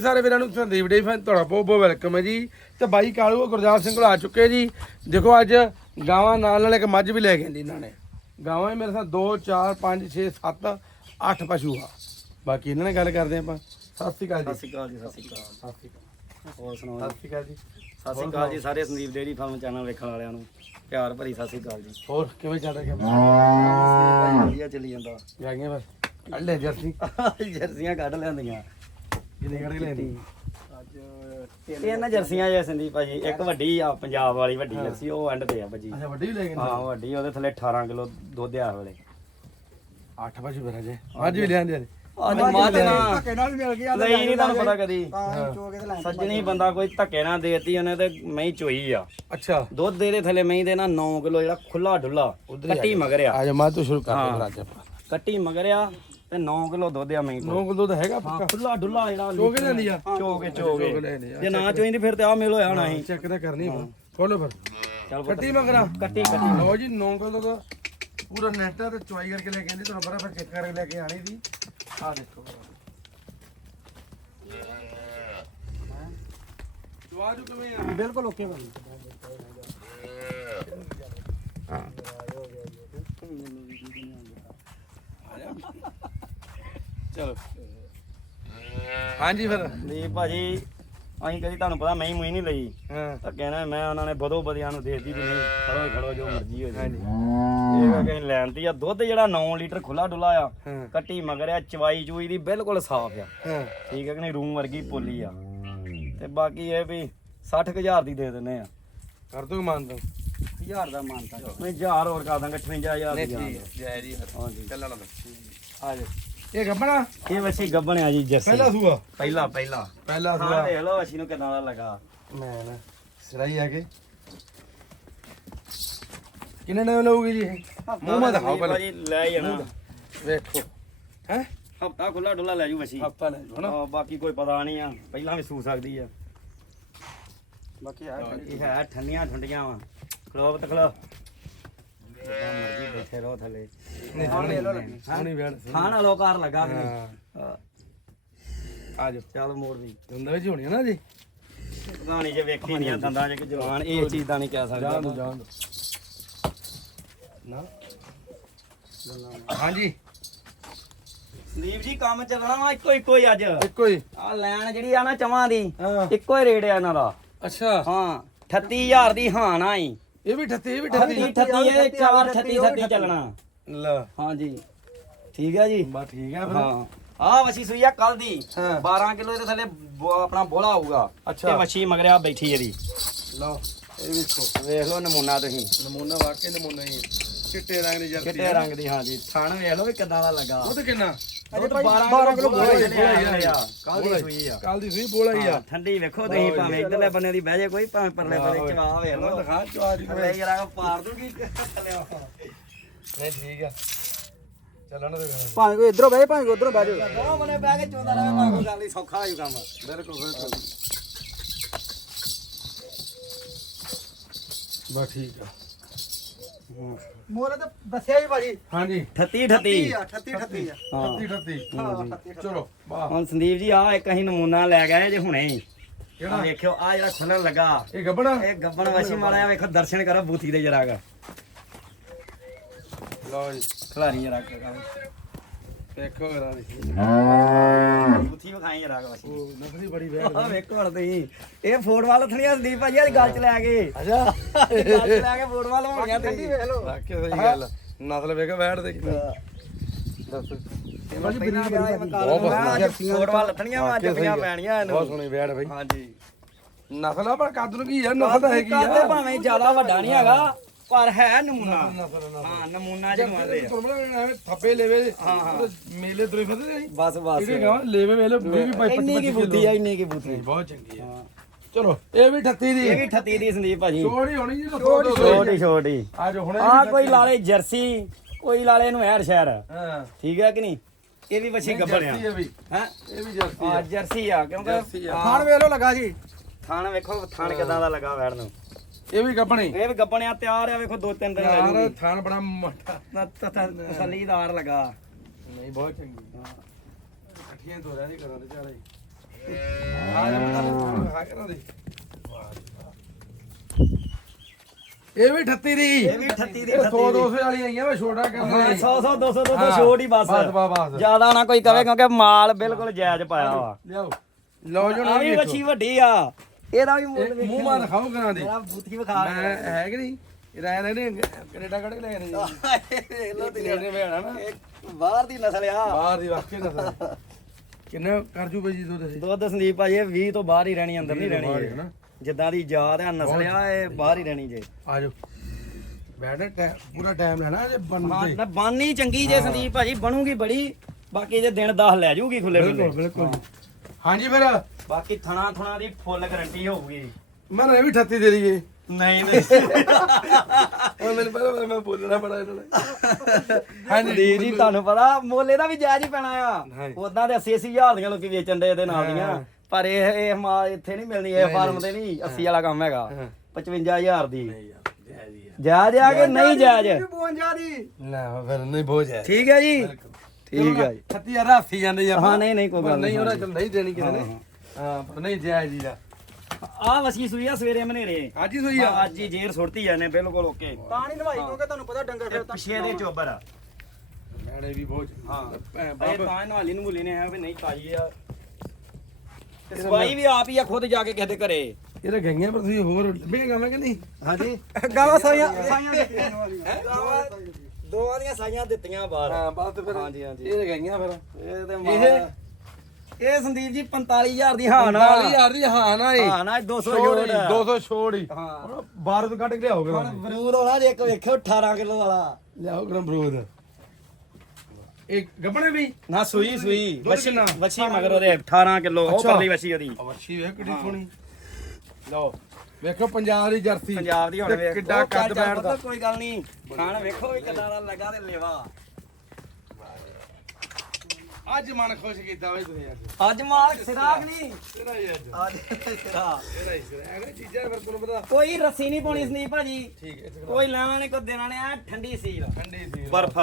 ਸਾਰੇ ਵੀਰਾਂ ਨੂੰ ਸੰਦੀਪ ਡੇ ਫੈਨ ਤੁਹਾਡਾ ਬਹੁਤ ਬਹੁਤ ਵੈਲਕਮ ਹੈ ਜੀ। ਤੇ ਬਾਈ ਕਾਲੂ ਗੁਰਦਾਸ ਸਿੰਘ ਕੋਲ ਆ ਚੁੱਕੇ ਜੀ। ਦੇਖੋ ਅੱਜ ਗਾਵਾਂ ਨਾਲ ਨਾਲ ਇੱਕ ਮੱਝ ਵੀ ਲੈ ਕੇ ਆਂਦੀ ਇਹਨਾਂ ਨੇ। ਗਾਵਾਂ ਹੀ ਮੇਰੇ ਸਾਹ 2 4 5 6 7 8 ਪਸ਼ੂ ਆ। ਬਾਕੀ ਇਹਨਾਂ ਨਾਲ ਗੱਲ ਕਰਦੇ ਆਪਾਂ। ਸਤਿ ਸ਼੍ਰੀ ਅਕਾਲ ਸਤਿ ਜੀ ਸ਼੍ਰੀ ਅਕਾਲ ਜੀ ਸਤਿ ਸ਼੍ਰੀ ਅਕਾਲ। ਸਤਿ ਸ਼੍ਰੀ ਅਕਾਲ। ਹੋਰ ਸੁਣਾਓ ਸਤਿ ਸ਼੍ਰੀ ਅਕਾਲ ਜੀ। ਸਤਿ ਸ਼੍ਰੀ ਅਕਾਲ ਜੀ ਸਾਰੇ ਸੰਦੀਪ ਡੇਰੀ ਫਾਰਮ ਚੈਨਲ ਵੇਖਣ ਵਾਲਿਆਂ ਨੂੰ। ਪਿਆਰ ਭਰੀ ਸਤਿ ਸ਼੍ਰੀ ਅਕਾਲ ਜੀ। ਹੋਰ ਕਿਵੇਂ ਚੱਲ ਰਿਹਾ? ਵਧੀਆ ਚੱਲੀ ਜਾਂਦਾ। ਜਾਈਏ ਬਸ। ਕੱਢ ਲੈ ਜਰਸੀ। ਜਰਸੀਆਂ ਕੱਢ ਲਿਆਂਦੀਆਂ ਕਿੰਨੇ ਕੱਢ ਕੇ ਲੈਣੀ? ਤਿੰਨ ਜਰਸੀਆਂ ਜੇ ਸੰਦੀਪ ਭਾਜੀ ਇੱਕ ਵੱਡੀ ਆ ਪੰਜਾਬ ਵਾਲੀ ਵੱਡੀ ਜਰਸੀ ਉਹ ਐਂਡ ਤੇ ਆ ਭਾਜੀ। ਅੱਛਾ ਵੱਡੀ ਵੀ ਲੈ ਗਏ ਹਾਂ ਵੱਡੀ ਉਹਦੇ ਥੱਲੇ 18 ਕਿਲੋ ਦੁੱਧ ਆ ਵੇਲੇ 8 ਪਸ਼ੂ ਫਿਰ ਅਜੇ ਅੱਜ ਵੀ ਲਿਆਂਦੇ ਅੱਜ ਅੱਜ ਮਾਂ ਤੇ ਨਾ ਧੱਕੇ ਨਾਲ ਮਿਲ ਗਿਆ ਨਹੀਂ ਨਹੀਂ ਤੁਹਾਨੂੰ ਪਤਾ ਕਦੀ। ਤਾਂ ਚੋਕੇ ਤੇ ਲੈਣ ਸੱਜਣੀ ਬੰਦਾ ਕੋਈ ਧੱਕੇ ਨਾਲ ਦੇਤੀ ਉਹਨੇ ਤੇ ਮੈਂ ਚੋਈ ਆ। ਅੱਛਾ। ਦੁੱਧ ਦੇ ਦੇ ਥੱਲੇ ਮੈਂ ਦੇ ਨਾ 9 ਕਿਲੋ ਜਿਹੜਾ ਖੁੱਲਾ ਡੁੱਲਾ ਕੱਟੀ ਮਗਰਿਆ ਅੱਜ ਮੈਂ ਤੋਂ ਸ਼ੁਰੂ ਕਰ ਹਾਂ। ਦੇ ਰਾਜ ਆਪਾਂ। ਕੱਟੀ ਮਗਰਿਆ ਤੇ 9 ਕਿਲੋ ਦੁੱਧ ਆ ਮੈਂ ਨੌ ਕਿਲੋ ਤਾਂ ਹੈਗਾ ਪੱਕਾ। ਖੁੱਲਾ ਡੁੱਲਾ ਜਿਹੜਾ ਚੋਗੇ ਲੈਂਦੀ ਆ। ਚੋਗੇ ਚੋਗੇ ਜੇ ਨਾ ਚੋਈਂਦੀ ਫਿਰ ਤੇ ਆ ਮੇਲ ਹੋਇਆ ਹੋਣਾ ਸੀ। ਚੈੱਕ ਤਾਂ ਕਰਨੀ ਖੋਲੋ ਫਿਰ। ਕੱਟੀ ਮਗਰਾ। ਕੱਟੀ ਕੱਟੀ। ਲਓ ਜੀ 9 ਕਿਲੋ ਦਾ ਪੂਰਾ ਨੈਟ ਤੇ ਚੁਆਈ ਕਰਕੇ ਲੈ ਕੇ ਆਂਦੀ ਤੁਹਾਨੂੰ ਬੜਾ ਫਿਰ ਚੈੱਕ ਕਰਕੇ ਲੈ ਕੇ ਆਣੀ ਸੀ ਆ ਦੇਖੋ। ਜਵਾਜੂ ਕਿਵੇਂ ਆ? ਬਿਲਕੁਲ ਓਕੇ ਬਣ ਚਲੋ। ਹਾਂਜੀ ਫਿਰ। ਨਹੀਂ ਭਾਜੀ ਅਸੀਂ ਕਦੀ ਤੁਹਾਨੂੰ ਪਤਾ ਮੈਂ ਹੀ ਮੂੰਹ ਨਹੀਂ ਲਈ। ਹਾਂ। ਤਾਂ ਕਹਿਣਾ ਮੈਂ ਉਹਨਾਂ ਨੇ ਬਦੋ ਬਦਿਆਂ ਨੂੰ ਦੇਤੀ ਵੀ ਨਹੀਂ ਖੜੋ ਹੀ ਖੜੋ ਜੋ ਮਰਜ਼ੀ ਹੋ ਜਾਏ। ਹਾਂਜੀ। ਇਹ ਕਰਕੇ ਲੈਣਦੀ ਆ ਦੁੱਧ ਜਿਹੜਾ 9 ਲੀਟਰ ਖੁੱਲਾ ਡੁੱਲਾ ਆ ਹਾਂ। ਕੱਟੀ ਮਗਰਿਆ ਚਵਾਈ ਚੂਈ ਦੀ ਬਿਲਕੁਲ ਸਾਫ਼ ਆ। ਹਾਂ। ਠੀਕ ਹੈ ਕਿ ਨਹੀਂ? ਰੂਮ ਵਰਗੀ ਪੋਲੀ ਆ। ਤੇ ਬਾਕੀ ਇਹ ਵੀ 60000 ਦੀ ਦੇ ਦਿੰਨੇ ਆ। ਕਰ ਦੋ ਮੰਨ ਦੋ 1000 ਦਾ ਮਾਨਤਾ। ਮੈਂ 1000 ਹੋਰ ਕਰ ਦਾਂਗਾ 58000 ਦੀ ਨਹੀਂ ਠੀਕ ਜੈ ਜੀ ਹਾਂਜੀ। ਚੱਲਣਾ ਨਾ ਆ। ਜਾ ਇਹ ਗੱਬਣਾ? ਇਹ ਵਸੀ ਗੱਬਣ ਆ ਜੀ ਜਰਸੀ। ਪਹਿਲਾ ਸੂਆ? ਪਹਿਲਾ ਪਹਿਲਾ। ਪਹਿਲਾ ਹਾਂ ਸੂਆ। ਦੇਖ ਲਓ ਵਸੀ ਨੂੰ ਕਿੰਨਾ ਦਾ ਲੱਗਾ। ਮੈਂ ਨਾ ਸਿਰਾਈ ਆ ਕੇ। ਕਿੰਨੇ ਟਾਈਮ ਲਊਗੀ ਜੀ ਮੂੰਹ ਮਾ ਦਿਖਾਓ ਪਹਿਲਾਂ। ਭਾਜੀ ਲੈ ਜਾਣਾ। ਵੇਖੋ। ਹੈ? ਹਫਤਾ ਖੁੱਲਾ ਡੁੱਲਾ ਲੈ ਜੂ ਵਸੀ ਹਫਤਾ ਲੈ ਜਾਓ ਨਾ ਹਾਂ, ਬਾਕੀ ਕੋਈ ਪਤਾ ਨਹੀਂ ਆ। ਪਹਿਲਾਂ ਵੀ ਸੂ ਸਕਦੀ ਆ। ਬਾਕੀ ਆ ਇਹ ਹੈ ਠੰਡੀਆਂ ਠੰਡੀਆਂ ਵਾ। ਖਲੋ ਤੇ ਖਲੋ। ਜਿੱਦਾਂ ਮਰਜ਼ੀ ਬੈਠੇ ਰਹੋ ਥੱਲੇ। ਨਹੀਂ ਸੋਹਣੀ ਸੋਹਣੀ ਵੇੜ ਖਾਣ ਅਲੋਕਾਰ ਲੱਗਾ ਵੀ ਹਾਂ। ਹਾਂ, ਆ ਜਾਓ। ਚੱਲ ਮੋੜ ਵੀ ਦੰਦਾਂ ਵਿੱਚ ਹੋਣੀ ਆ ਨਾ ਜੀ ਕਹਾਣੀ ਜੇ ਵੇਖੀ ਨਹੀਂ ਆ ਦੰਦਾਂ 'ਚ ਕਿ ਜਵਾਨ ਇਹ ਚੀਜ਼ ਦਾ ਨਹੀਂ ਕਹਿ ਜਾਣ ਸਕਦਾ ਦੋ ਜਾਣ ਦੋ। ਨਾ। ਹਾਂਜੀ। ਸੰਦੀਪ ਜੀ ਕੰਮ ਚੱਲਣਾ ਵਾ ਇੱਕੋ ਇੱਕੋ ਹੀ ਅੱਜ। ਇੱਕੋ ਹੀ। ਆ ਲੈਣ ਜਿਹੜੀ ਆ ਨਾ ਚਵਾਂ ਦੀ ਹਾਂ। ਇੱਕੋ ਹੀ ਰੇਟ ਆ ਇਹਨਾਂ ਦਾ। ਅੱਛਾ। ਹਾਂ 38000 ਦੀ ਹਾਂ ਨਾ ਹੀ ਇਹ ਵੀ 38 ਇਹ ਵੀ 38 38 38 ਇਹ 4 38 38 ਚੱਲਣਾ। ਲੈ। ਹਾਂਜੀ। ਠੀਕ ਹੈ ਜੀ? ਬਾ ਠੀਕ ਆ ਫਿਰ। ਹਾਂ। ਆ ਵਸੀ ਸੂਈ ਆ ਕੱਲ ਦੀ। ਹਾਂ। 12 ਕਿਲੋ ਇਹਦੇ ਥੱਲੇ ਆਪਣਾ ਬੋਲਾ ਆਊਗਾ ਅੱਛਾ। ਤੇ ਮੱਛੀ ਮਗਰਿਆ ਬੈਠੀ ਇਹਦੀ। ਲਓ ਇਹ ਵੇਖੋ ਵੇਖ ਲਓ ਨਮੂਨਾ ਤੁਸੀਂ। ਨਮੂਨਾ ਵਾਕਿਆ ਨਮੂਨਾ ਹੀ ਹੈ। ਚਿੱਟੇ ਰੰਗ ਦੀ ਜਰਸੀ ਚਿੱਟੇ ਰੰਗ ਦੀ ਹਾਂਜੀ। ਥਣ ਵੇਖ ਲਓ ਕਿੱਦਾਂ ਦਾ ਲੱਗਾ। ਉਹ ਤੇ ਕਿੰਨਾ? ਉਹ ਤਾਂ 12 12 ਕਿਲੋ ਕਿਲੋ ਬੋਲਾ ਹੀ ਬੋਲਾ ਆ ਕੱਲ ਦੀ ਸੂਈ ਆ। ਕੱਲ ਦੀ ਸੂਈ ਬੋਲਾ ਹੀ ਆ। ਹਾਂ, ਠੰਡੀ ਵੇਖੋ ਤੁਸੀਂ ਭਾਵੇਂ ਇਧਰਲੇ ਬੰਨੇ ਦੀ ਬਹਿ ਜੇ ਕੋਈ ਭਾਵੇਂ ਪਰਲੇ ਬੰਨੇ ਚਵਾ ਵੇਖ ਲਓ। ਦਿਖਾ ਚਵਾ ਦੀ ਥੱਲੇ ਜਰਾ ਪਾਰ ਦੂਗੀ। ਥੱਲੇ ਨਹੀਂ ਠੀਕ ਆ। ਚੱਲਣ ਦੇ ਭਾਵੇਂ ਕੋਈ ਇਧਰੋਂ ਬਹਿ ਭਾਵੇਂ ਕੋਈ ਉਧਰੋਂ ਬਹਿ ਜਾਓ ਦੋ ਬੰਨੇ ਬਹਿ ਕੇ ਚੋਂਦਾ ਰਹੇ ਨਾ ਕੋਈ ਗੱਲ ਨਹੀਂ ਸੌਖਾ ਹੋ ਜੂ ਕੰਮ। ਬਿਲਕੁਲ ਬਿਲਕੁਲ। ਬਾ ਠੀਕ ਆ। ਮੋਰੇ ਤਾਂ ਦੱਸਿਆ ਹੀ ਭਾਜੀ। ਹਾਂਜੀ। 38 38 38 38 ਆ। ਹਾਂ। 38 38 ਚਲੋ ਵਾਹ। ਹੁਣ ਸੰਦੀਪ ਜੀ ਆ ਇੱਕ ਅਸੀਂ ਨਮੂਨਾ ਲੈ ਗਏ ਜੇ ਹੁਣੇ। ਹੀ ਕਿਹੜਾ? ਆਹ ਵੇਖਿਓ ਆ ਜਿਹੜਾ ਖੁੱਲਣ ਲੱਗਾ। ਇਹ ਗੱਬਣਾ? ਇਹ ਗੱਬਣ ਵਸ਼ੀ ਮਾਰਿਆ ਵੇਖੋ ਦਰਸ਼ਨ ਕਰੋ ਬੂਥੀ ਦੇ ਜਰਾ ਕ। ਲਓ ਜੀ। ਖਲਾਰੀ ਜਰਾ ਕ। ਦੇਖੋ ਕਰਾਂ ਦੀ ਬੂਥੀ ਵਿਖਾਈ ਜਰਾ ਕ ਵਸ਼ੀ ਉਹ ਨਫਰੀ ਬੜੀ ਵੈਰ ਆ ਵੇਖੋ ਹੁਣ ਤੁਸੀਂ। ਇਹ ਫੋਟੋਆਂ ਲੱਥਣੀਆਂ ਸੰਦੀਪ ਭਾਜੀ ਆ ਗੱਲ ਚ ਲੈ ਗਏ ਅੱਛਾ। ਗੱਲ ਚ ਲੈ ਕੇ ਫੋਟੋਆਂ ਲਵਾਉਣੀਆਂ ਤੁਸੀਂ। ਵੇਖ ਲਓ। ਵਾਕਿਆ ਸਹੀ ਗੱਲ ਆ। ਨਸਲ ਵੇਖ ਬੈਠ ਦੇ ਕਿੰਨੀ ਦੱਸ। ਭਾਜੀ। ਬਰੀ ਬਰੀ ਬਹੁਤ ਵਧੀਆ। ਫੋਟੋਆਂ ਲੱਥਣੀਆਂ ਵਾ ਵਾਕਿਆ ਸਹੀ ਜੱਫੀਆਂ ਆ। ਪੈਣੀਆਂ ਬਹੁਤ ਇਹਨੂੰ ਸੋਹਣੀ ਬੈਠ ਬਈ। ਹਾਂਜੀ। ਨਸਲ ਆ ਪਰ ਕੱਦ ਨੂੰ ਕੀ ਆ? ਨਸਲ ਤਾਂ ਹੈਗੀ ਕੱਦ ਆ ਭਾਵੇਂ ਜ਼ਿਆਦਾ ਵੱਡਾ ਨਹੀਂ ਹੈਗਾ। ਪਰ ਹੈ ਨਮੂਨਾ। ਹਾਂ ਨਮੂਨਾ ਜਿਹਨੂੰ ਆਦੇ ਆ। ਥੱਪੇ ਲੈਵੇ ਮੇਲੇ ਤੁਰੇ ਫਿਰਦੇ ਨਹੀਂ ਬਸ ਬਸ। ਇਹਦੇ ਗਾਂ ਲੈਵੇ ਵੇਲੇ ਵੀ ਵੀ ਭਾਈ ਇੰਨੀ ਕੀ ਬੁੱਧੀ ਆ ਇੰਨੀ ਕੀ ਬੁੱਧੀ। ਬਹੁਤ ਚੰਗੀ ਆ। ਚਲੋ ਇਹ ਵੀ 38 ਦੀ। ਇਹ ਵੀ 38 ਦੀ ਸੰਦੀਪ ਭਾਜੀ। ਛੋੜੀ ਹੋਣੀ ਜੀ ਛੋਟੀ ਛੋਟੀ ਛੋਟੀ। ਆ ਜੋ ਹੁਣੇ ਆ ਕੋਈ ਲਾਲੇ ਜਰਸੀ ਕੋਈ ਲਾਲੇ ਨੂੰ ਹੈਰ ਸ਼ਹਿਰ। ਹਾਂ। ਠੀਕ ਹੈ ਕਿ ਨਹੀਂ? ਇਹ ਵੀ ਵੱਛੀ ਗੱਬਣਿਆ। ਜਰਸੀ ਆ ਵੀ। ਹੈ? ਇਹ ਵੀ ਜਰਸੀ ਆ। ਜਰਸੀ ਆ ਕਿਉਂਕਿ। ਖਾਣ ਵੇਖ ਲੱਗਾ ਜੀ। ਥਾਣ ਵੇਖੋ ਥਾਣ ਕਿਦਾਂ ਦਾ ਲੱਗਾ ਵੈੜ ਨੂੰ। ਇਹ ਵੀ ਗੱਪਣੀ ਇਹ ਵੀ ਗੱਬਣਿਆ ਤਿਆਰ ਆ ਵੇਖੋ ਦੋ ਤਿੰਨ ਦਿਨ ਲੈ ਯਾਰ ਜੂਗੀ ਥਾਨ ਬੜਾ ਮੋਟਾ ਤਸੱਲੀਦਾਰ ਲੱਗਾ ਨਹੀਂ ਬਹੁਤ ਚੰਗੀ ਇਕੱਠੀਆਂ ਤੋਰਿਆ ਨਹੀਂ ਕਰਾਂ ਤੇ ਚਾਰੇ ਆ ਜਾ ਮੈਂ ਤੁਹਾਨੂੰ ਖਾ ਕੇ ਨਾ ਦੇ ਇਹ ਵੀ 38 ਦੀ ਇਹ ਵੀ 38 ਦੀ, 100 200 ਵਾਲੀਆਂ ਆਈਆਂ ਮੈਂ ਛੋਟਾ ਕਰਨਾ 100 100 200 200 ਹਾਂ। ਛੋਟ ਹੀ ਬਸ ਬਸ, ਬਸ, ਬਸ। ਜ਼ਿਆਦਾ ਨਾ ਕੋਈ ਕਵੇ ਕਿਉਂਕਿ ਮਾਲ ਬਿਲਕੁਲ ਜਾਇਜ਼ ਪਾਇਆ ਵਾ ਲਿਆਓ ਲਓ ਜਣ ਆ ਵੀ ਵੱਛੀ ਵੱਡੀ ਆ ਇਹਦਾ ਵੀ ਮੁੱਲ ਮੂੰਹ ਮਾਰ ਦਿਖਾਓ ਕਰਾਂ ਦੇ। ਮੇਰਾ ਬੂਥੀ ਵਿਖਾ ਮੈਂ ਹੈ ਕਿ ਨਹੀਂ? ਇਹਦਾ ਇਹਨਾਂ ਨੇ ਕੈਨੇਡਾ ਕੱਢ ਕੇ ਲੈ ਗਏ ਨੇ ਲੋ ਕੈਨੇਡਾ ਭੈਣਾ ਨਾ। ਬਾਹਰ ਦੀ ਨਸਲ ਆ। ਬਾਹਰ ਦੀ ਵਾਕਈ ਨਾ ਕਿੰਨਾ ਕਰ ਜੂ ਬਈ ਦੁੱਧ ਅਸੀਂ? ਦੁੱਧ ਸੰਦੀਪ ਭਾਜੀ ਇਹ 20 ਤੋਂ ਬਾਹਰ ਹੀ ਰਹਿਣੀ ਅੰਦਰ ਨਹੀਂ ਰਹਿਣੀ। ਜਿੱਦਾਂ ਦੀ ਯਾਦ ਆ ਨਸਲ ਆ ਇਹ ਬਾਹਰ ਹੀ ਰਹਿਣੀ ਜੇ। ਆ ਜਾਓ। ਬੈਠੇ ਪੂਰਾ ਟਾਈਮ ਲੈਣਾ ਜੇ ਬਣਦੇ ਨਾ ਬਾਨੀ ਚੰਗੀ ਜੇ ਸੰਦੀਪ ਭਾਜੀ ਬਣੂਗੀ ਬੜੀ। ਬਾਕੀ ਜੇ ਦਿਨ 10 ਲੈ ਜਾਊਗੀ ਖੁੱਲੇ ਬਿਲਕੁਲ ਬਿਲਕੁਲ। ਹਾਂਜੀ ਫਿਰ। ਬਾਕੀ ਥਣਾ ਥਣਾ ਦੀ ਫੁੱਲ ਗਾਰੰਟੀ ਹੋਊਗੀ। ਮੈਂ ਇਹ ਵੀ 38 ਦੇ ਦਈਏ। ਨਹੀਂ ਨਹੀਂ। ਉਹ ਮੈਨੂੰ ਪਤਾ ਪਰ ਮੈਂ ਬੋਲਣਾ ਬੜਾ ਇਹਨਾਂ ਨੇ। ਹਾਂਜੀ ਜੀ ਤੁਹਾਨੂੰ ਪਤਾ ਮੁੱਲ ਇਹਦਾ ਵੀ ਜਾਇਜ਼ ਹੀ ਪੈਣਾ ਆ। ਉਦਾਂ ਦੇ 80 80 ਹਜ਼ਾਰ ਦੀਆਂ ਲੋਕੀ ਵੇਚਣ ਦੇ ਇਹਦੇ ਨਾਲ ਦੀਆਂ। ਪਰ ਇਹ ਇਹ ਮਾਲ ਇੱਥੇ ਨਹੀਂ ਮਿਲਣੀ ਇਹ ਫਾਰਮ ਤੇ ਨਹੀਂ 80 ਵਾਲਾ ਕੰਮ ਹੈਗਾ। ਹਾਂ। 55000 ਦੀ। ਨਹੀਂ ਯਾਰ ਜੈ ਜੀ ਜਾਇਜ਼ ਆ ਕਿ ਨਹੀਂ ਜਾਇਜ਼ 52 ਦੀ। ਨਾ ਫਿਰ ਨਹੀਂ ਬੋਝ ਹੈ ਠੀਕ ਹੈ ਜੀ। ਠੀਕ ਹੈ ਜੀ। 38 ਹਜ਼ਾਰ ਹੱਸੀ ਜਾਂਦੇ ਯਾਰ ਹਾਂ, ਨਹੀਂ, ਨਹੀਂ, ਕੋਈ ਗੱਲ ਨਹੀਂ ਉਹਦਾ ਨਹੀਂ ਦੇਣੀ ਕਿਸੇ ਨੇ। ਹਾਂ ਪਰ ਨਹੀਂ ਜੈ ਜੀ ਦਾ। ਆ ਵਸੀ ਸੂਈ ਆ ਸਵੇਰੇ ਮਨੇਰੇ। ਅੱਜ ਹੀ ਸੋਈ ਆ। ਅੱਜ ਹੀ ਜੇਰ ਸੁੱਟਤੀ ਜਾਂਦੇ ਬਿਲਕੁਲ ਓਕੇ। ਤਾਂ ਨਹੀਂ ਨਵਾਈ ਕਿਉਂਕਿ ਤੁਹਾਨੂੰ ਪਤਾ ਡੰਗਰ ਫਿਰ ਤਾਂ ਪਿਛੇ ਦੇ ਚੋਬਰ ਆ। ਮੈਨੇ ਵੀ ਬੋਝ ਹਾਂ। ਇਹ ਤਾਂ ਨਵਾਲੀ ਨੂੰ ਮੁੱਲੀ ਨੇ ਹੈ ਵੀ ਨਹੀਂ ਤਾਜੀ ਆ। ਤੇ ਸਵਾਈ ਵੀ ਆਪ ਹੀ ਆ ਖੁਦ ਜਾ ਕੇ ਕਿਸੇ ਦੇ ਘਰੇ। ਇਹ ਤਾਂ ਗਈਆਂ ਪਰ ਤੁਸੀਂ ਹੋਰ ਲੱਭੇ ਗਾਵਾਂ ਕਿ ਨਹੀਂ? ਹਾਂਜੀ। ਗਾਵਾਂ ਸਾਈਆਂ ਸਾਈਆਂ ਦਿੱਤੀਆਂ। ਦੋਵਾਂ ਦੀਆਂ ਸਾਈਆਂ ਦਿੱਤੀਆਂ ਬਾਹਰ। ਹਾਂ ਬਸ ਫਿਰ ਹਾਂਜੀ, ਹਾਂਜੀ। ਇਹ ਤਾਂ ਗਈਆਂ ਫਿਰ। ਇਹ ਤੇ ਇਹ ਇਹ ਸੰਦੀਪ ਜੀ 45000 ਦੀ ਹਾਂ ਨਾ 40000 ਦੀ ਹਾਂ ਨਾ ਇਹ। ਹਾਂ ਨਾ 200 ਛੋੜ ਜੋੜ ਹੀ, 200 ਛੋੜ ਹੀ। ਹਾਂ। ਬਾਹਰ ਤੋਂ ਕੱਢ ਕੇ ਲਿਆਓ ਹੁਣ ਗਰਾਂ ਬਰੂਦ ਵਾਲਾ ਜੇ ਇੱਕ ਵੇਖਿਓ 18 ਕਿਲੋ ਵਾਲਾ। ਲਿਆਓ ਗਰਾਂ ਬਰੂਦ। ਇਹ ਗੱਬਣੇ ਵੀ? ਨਾ ਸੂਈ ਸੂਈ। ਵੱਛੀ? ਵੱਛੀ ਮਗਰ ਉਹਦੇ 18 ਕਿਲੋ ਉਹ। ਪਰਲੀ ਵੱਛੀ ਉਹਦੀ। ਅਵਰਸ਼ੀ ਵੇਖ ਕਿੱਡੀ ਸੋਹਣੀ। ਲਓ ਵੇਖੋ ਪੰਜਾਬ ਦੀ ਜਰਸੀ। ਪੰਜਾਬ ਦੀ ਹੁਣ ਵੇਖ। ਕਿੱਡਾ ਕੱਦ ਬੈਠਦਾ। ਕੋਈ ਗੱਲ ਨਹੀਂ। ਖਾਣ ਵੇਖੋ ਵੀ ਕਿੱਦਾਂ ਦਾ ਲੱਗਾ ਤੇ ਲੇਵਾ। ਅੱਜ ਮਨ ਖੁਸ਼ ਕੀਤਾ ਵੇ ਤੁਸੀਂ ਅੱਜ। ਅੱਜ ਮਾਲ ਸਿਰਾਗ ਨਹੀਂ। ਤੇਰਾ ਹੀ ਅੱਜ। ਅੱਜ ਸਿਰਾ। ਤੇਰਾ ਹੀ ਸਿਰ। ਐਵੇਂ ਚੀਜ਼ਾਂ ਫਿਰ ਤੁਹਾਨੂੰ ਪਤਾ। ਕੋਈ ਰੱਸੀ ਨਹੀਂ ਪਾਉਣੀ ਸੰਦੀਪ ਭਾਜੀ। ਠੀਕ ਹੈ ਕੋਈ ਲੈਣਾ ਨਹੀਂ ਕੋਈ ਦੇਣਾ ਨਹੀਂ ਆ ਠੰਡੀ ਸੀਲ। ਠੰਡੀ ਸੀ ਬਰਫ।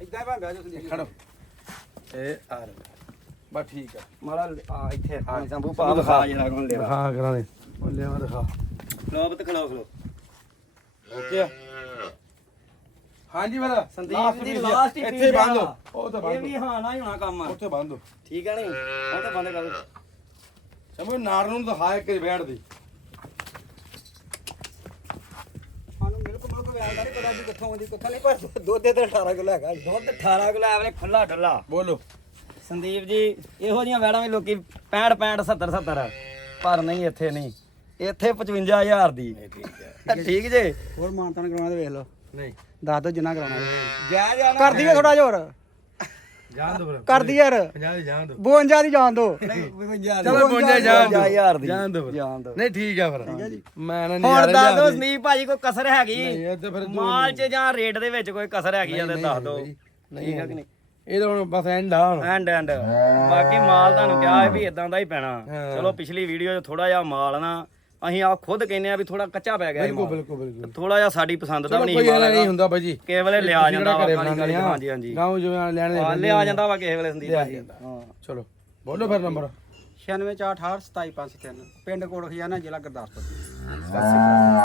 ਇਦਾਂ ਭਾਂਗਾ ਜੋ ਸੰਦੀਪ ਖੜੋ। ਇਹ ਆ ਰਿਹਾ। ਬਸ ਠੀਕ ਹੈ। ਮਾੜਾ ਆ ਇੱਥੇ ਹਾਂ। ਸੰਭੂ ਪਾ ਵਿਖਾ ਜਿਹੜਾ ਕੋਲ ਲੇਵਾ। ਦਿਖਾ ਕਰਾਂ ਦੇ ਉਹ ਲਿਆ ਦਿਖਾ। ਲੋਬ ਤੇ ਖਲੋ ਖਲੋ। ਓਕੇ। ਹਾਂਜੀ ਫਿਰ ਸੰਦੀਪ ਜੀ ਲਾਸਟ ਹੀ ਇੱਥੇ ਬੰਦ ਹੋ ਉਹ ਤਾਂ ਇਹ ਬੰਦ ਵੀ ਹਾਂ ਨਾ ਹੀ ਹੋਣਾ ਕੰਮ। ਉੱਥੇ ਬੰਦ ਹੋ ਠੀਕ ਹੈ ਨਹੀਂ? ਉਹ ਤਾਂ ਬੰਦ ਕਰ। ਸਮਝ ਨਾਰ ਨੂੰ ਦਿਖਾ ਕੇ ਬੈਠ ਦੇ। ਸਾਨੂੰ ਬਿਲਕੁਲ ਬਿਲਕੁਲ ਵਿਆਹ ਦਾ ਨਹੀਂ ਪਤਾ ਵੀ ਕਿੱਥੋਂ ਆਉਂਦੀ ਕਿੱਥੋਂ ਨਹੀਂ ਪਰ ਦੁੱਧ ਦੇ ਤੇ 18 ਕਿਲੋ ਹੈਗਾ। ਦੁੱਧ 18 ਕਿਲੋ ਐਵੇਂ ਖੁੱਲਾ ਡੁੱਲਾ ਬੋਲੋ। ਸੰਦੀਪ ਜੀ ਇਹੋ ਜੀਆਂ ਵੈੜਾਂ ਵੀ ਲੋਕੀ 65 65 70 70 ਪਰ ਨਹੀਂ ਇੱਥੇ ਨਹੀਂ। ਇੱਥੇ 55000 ਦੀ। ਠੀਕ ਹੈ। ਠੀਕ ਜੇ? ਹੋਰ ਮਾਨਤਾਨ ਕਰਾਉਣਾ ਤੇ ਵੇਖ ਲਓ। ਨਹੀਂ। ਦੱਸ ਦੋ ਜਿੰਨਾ ਕਰਾਉਣਾ ਜੈ ਜੈ। ਕਰ ਦਈਏ ਥੋੜਾ ਜਿਹਾ ਹੋਰ। ਜਾਣ ਦੋ ਫਿਰ। ਕਰ ਦਈਏ ਯਾਰ। 50 ਦੀ ਜਾਣ ਦੋ। 52 ਦੀ ਜਾਣ ਦੋ। ਚਲੋ 52 ਜਾਣ ਦੋ। ਹਜ਼ਾਰ ਦੀ। ਜਾਣ ਦੋ ਜਾਣ ਦੋ। ਨਹੀਂ ਠੀਕ ਆ ਫਿਰ। ਮੈਂ ਨਾ ਹੁਣ ਨਜ਼ਾਰੇ ਦੱਸ ਦੋ ਸੰਦੀਪ ਭਾਜੀ ਕੋਈ ਕਸਰ ਹੈਗੀ? ਨਹੀਂ ਇਹ ਤੇ ਫਿਰ ਦੋ- ਮਾਲ 'ਚ ਜਾਂ ਰੇਟ ਦੇ ਵਿੱਚ ਕੋਈ ਕਸਰ ਹੈਗੀ ਆ ਤੇ ਨਹੀਂ, ਦੱਸ ਦੋ ਨਹੀਂ, ਨਹੀਂ, ਠੀਕ ਹੈ ਕਿ ਨਹੀਂ ਇਹ ਤਾਂ ਹੁਣ ਬਸ ਐਂਡ ਆ ਹੁਣ। ਐਂਡ ਐਂਡ ਬਾਕੀ ਮਾਲ ਤੁਹਾਨੂੰ ਕਿਹਾ ਵੀ ਇਦਾਂ ਦਾ ਹੀ ਪੈਣਾ। ਚਲੋ ਪਿਛਲੀ ਵੀਡੀਓ 'ਚ ਥੋੜਾ ਜਿਹਾ ਮਾਲ ਨਾ ਅਸੀਂ ਆ ਖੁਦ ਕਹਿੰਨੇ ਆ ਵੀ ਥੋੜਾ ਕੱਚਾ ਪੈ ਗਿਆ ਬਿਲਕੁਲ ਬਿਲਕੁਲ ਬਿਲਕੁਲ। ਥੋੜਾ ਜਿਹਾ ਸਾਡੀ ਪਸੰਦ ਦਾ ਕੋਈ ਨਹੀਂ ਐਂ ਮਾਲ ਨਹੀਂ ਹੁੰਦਾ ਬਾਈ ਜੀ। ਕਿਸੇ ਵੇਲੇ ਲਿਆ ਜਾਂਦਾ ਵਾ ਕਾਲੀ। ਹਾਂਜੀ ਹਾਂਜੀ। ਗਾਉਂ ਜਿਵੇਂ ਲੈਣ ਦੇ ਆ ਲਿਆ ਜਾਂਦਾ ਵਾ ਕਿਸੇ ਵੇਲੇ ਸੰਦੀਪ ਜਾਂਦਾ। ਹਾਂ। ਚਲੋ ਬੋਲੋ ਫਿਰ ਨੰਬਰ। 96 468 2753 ਪਿੰਡ ਕੋਟ ਖਜ਼ਾਨਾ ਜ਼ਿਲ੍ਹਾ ਗੁਰਦਾਸਪੁਰ।